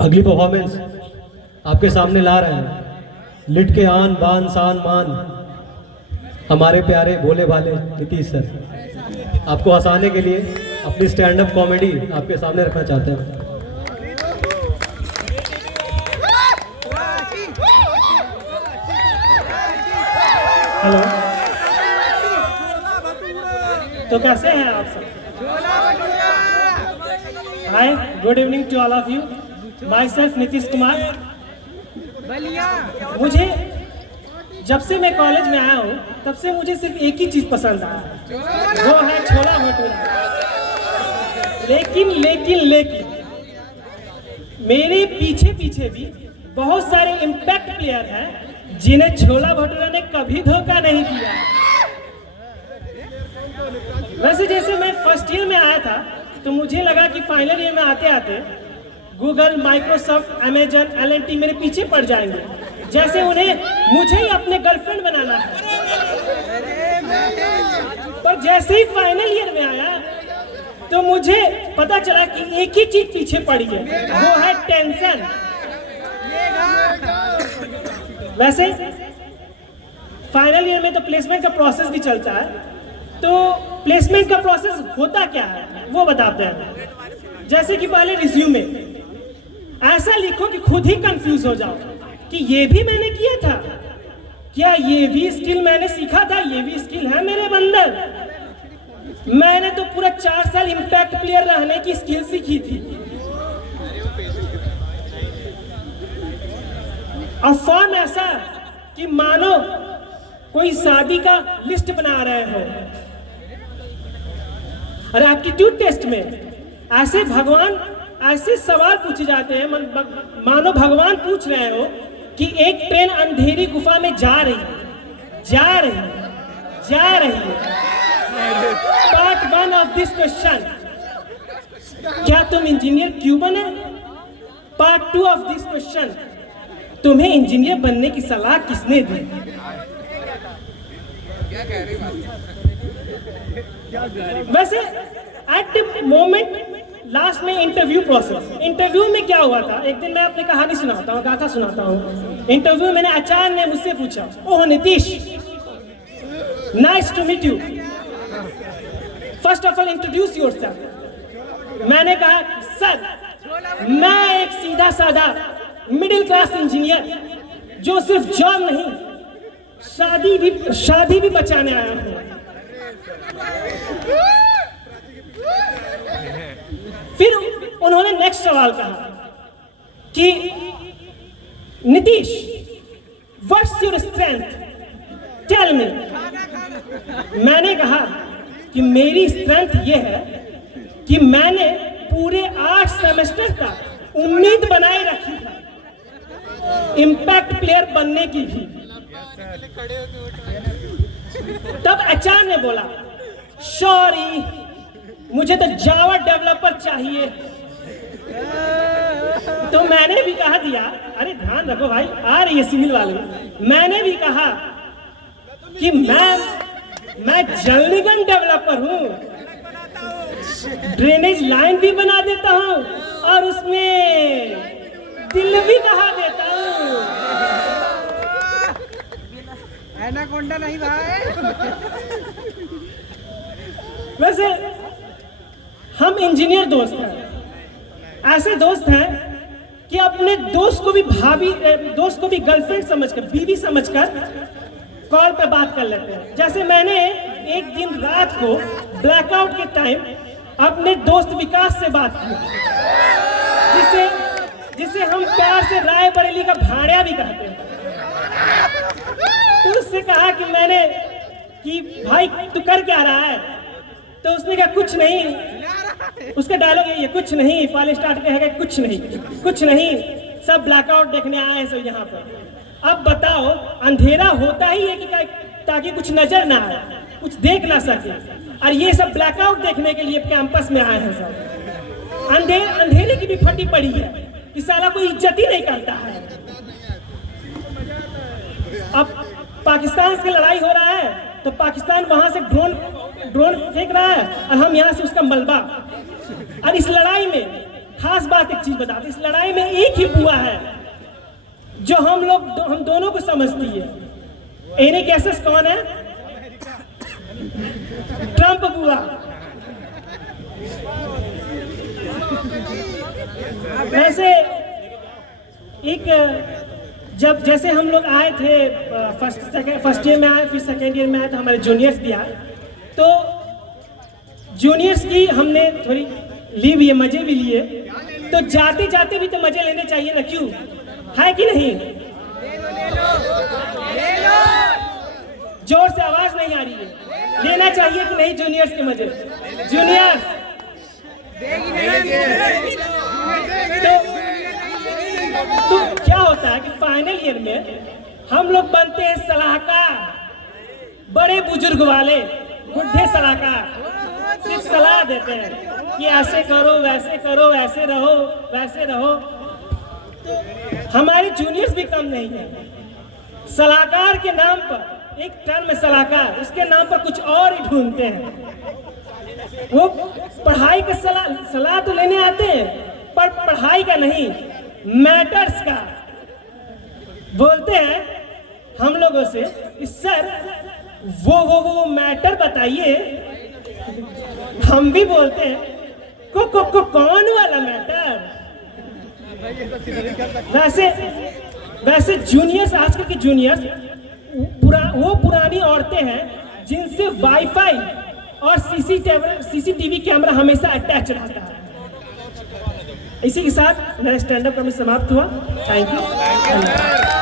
अगली परफॉर्मेंस आपके सामने ला रहे हैं, लिट के आन बान शान मान, हमारे प्यारे भोले भाले नीतीश सर। आपको हंसाने के लिए अपनी स्टैंड अप कॉमेडी आपके सामने रखना चाहते हैं। हेलो, तो कैसे हैं आप सब? Hi, good evening to all of you. My self Nitish Kumar. मुझे जब से मैं कॉलेज में आया हूँ तब से मुझे सिर्फ एक ही चीज़ पसंद आया, वो है छोला भटूरा। लेकिन लेकिन लेकिन मेरे पीछे पीछे भी बहुत सारे इम्पैक्ट प्लेयर हैं जिन्हें छोला भटूरा ने कभी धोखा नहीं दिया। वैसे जैसे मैं फर्स्ट ईयर में आया था तो मुझे लगा कि फाइनल ईयर में आते आते गूगल, माइक्रोसॉफ्ट, अमेजन, एल&टी मेरे पीछे पड़ जाएंगे, जैसे उन्हें मुझे ही अपने गर्लफ्रेंड बनाना है। पर जैसे ही फाइनल ईयर में आया तो मुझे पता चला कि एक ही चीज पीछे पड़ी है, वो है टेंशन। वैसे फाइनल ईयर में तो प्लेसमेंट का प्रोसेस भी चलता है, तो प्लेसमेंट का प्रोसेस होता क्या है वो बताते हैं। जैसे कि पहले रिज्यूमे ऐसा लिखो कि खुद ही कंफ्यूज हो जाओ कि ये भी मैंने किया था क्या, ये भी स्किल मैंने सीखा था, ये भी स्किल है मेरे अंदर। मैंने तो पूरा 4 साल इम्पैक्ट प्लेयर रहने की स्किल सीखी थी। और फॉर्म ऐसा कि मानो कोई शादी का लिस्ट बना रहे हो। और एप्टीट्यूड टेस्ट में ऐसे सवाल पूछे जाते हैं मानो भगवान पूछ रहे हो कि एक ट्रेन अंधेरी गुफा में जा रही है। पार्ट 1 ऑफ दिस क्वेश्चन, क्या तुम इंजीनियर क्यों बने? पार्ट 2 ऑफ दिस क्वेश्चन, तुम्हें इंजीनियर बनने की सलाह किसने दी? वैसे एट द मोमेंट लास्ट में इंटरव्यू प्रोसेस, इंटरव्यू में क्या हुआ था, एक दिन मैं अपनी कहानी सुनाता हूँ, गाथा सुनाता हूँ। इंटरव्यू मैंने आचार्य ने मुझसे पूछा, oh Nitish, nice to meet you, first of all introduce yourself. मैंने कहा सर मैं एक सीधा साधा मिडिल क्लास इंजीनियर जो सिर्फ जॉब नहीं शादी भी बचाने आया हूँ। फिर उन्होंने नेक्स्ट सवाल कहा कि Nitish, what's your strength, tell me. मैंने कहा कि मेरी स्ट्रेंथ ये है कि मैंने पूरे 8 सेमेस्टर तक उम्मीद बनाए रखी थी इम्पैक्ट प्लेयर बनने की भी। तब एचआर ने बोला, सॉरी मुझे तो जावा डेवलपर चाहिए। तो मैंने भी कहा दिया, अरे ध्यान रखो भाई, आ रही है सिविल वाले। मैंने भी कहा कि मैं जलनिगन डेवलपर हूँ, ड्रेनेज लाइन भी बना देता हूँ और उसमें दिल भी कहा देता हूँ। एनाकोंडा नहीं भाई। वैसे हम इंजीनियर दोस्त हैं, ऐसे दोस्त हैं कि अपने दोस्त को भी गर्लफ्रेंड समझकर, बीवी समझकर कॉल पे बात कर लेते हैं। जैसे मैंने एक दिन रात को ब्लैकआउट के टाइम अपने दोस्त विकास से बात की, जिसे हम प्यार से राय बरेली का भाड़िया भी कहते हैं। तो उससे कहा कि भाई तू कर क्या रहा है? तो उसने कहा कुछ नहीं। उसका डायलॉग यही है, कुछ नहीं। पहले स्टार्ट कहेगा कुछ नहीं, सब ब्लैकआउट देखने आए हैं सब यहाँ पर। अब बताओ, अंधेरा होता ही है कि ताकि कुछ नजर ना आए, कुछ देख ना सके, और ये सब ब्लैकआउट देखने के लिए कैंपस में आए हैं सब। अंधेरे की भी फटी पड़ी है कि साला कोई इज्जत ही नहीं करता है। अब पाकिस्तान से लड़ाई हो रहा है तो पाकिस्तान वहां से ड्रोन फेंक रहा है और हम यहाँ से उसका मलबा। और इस लड़ाई में खास बात एक चीज बताते, इस लड़ाई में एक ही बुआ है जो हम दोनों को समझती है। एनी केसेस कौन है? ट्रंप बुआ। वैसे एक जब जैसे हम लोग आए थे फर्स्ट ईयर में आए, फिर सेकेंड ईयर में आए, तो हमारे जूनियर्स भी आए, तो जूनियर्स की हमने थोड़ी लीव लिए, मजे भी लिए, तो जाते जाते भी तो मजे लेने चाहिए ना, क्यों? है कि नहीं? जोर से आवाज नहीं आ रही है, लेना चाहिए कि नहीं जूनियर्स के मजे? जूनियर्स तो क्या होता है कि फाइनल ईयर में हम लोग बनते हैं सलाहकार, बड़े बुजुर्ग वाले बुढ़े सलाहकार, सिर्फ सलाह देते हैं कि ऐसे करो, वैसे करो, ऐसे रहो, वैसे रहो। तो हमारे जूनियर्स भी कम नहीं है। सलाहकार के नाम पर एक टर्म है सलाहकार, उसके नाम पर कुछ और ही ढूंढते हैं। वो पढ़ाई का सलाह तो लेने आते हैं, पर पढ़ाई का नहीं, मैटर्स का बोलते हैं हम लोगों से। सर वो मैटर बताइए। हम भी बोलते हैं कौन वाला मैटर? वैसे जूनियर्स, आजकल के जूनियर्स वो पुरानी औरतें हैं जिनसे वाईफाई और सीसीटीवी कैमरा हमेशा अटैच रहता है। इसी के साथ मेरा स्टैंड अप कमेडी समाप्त हुआ। Thank you.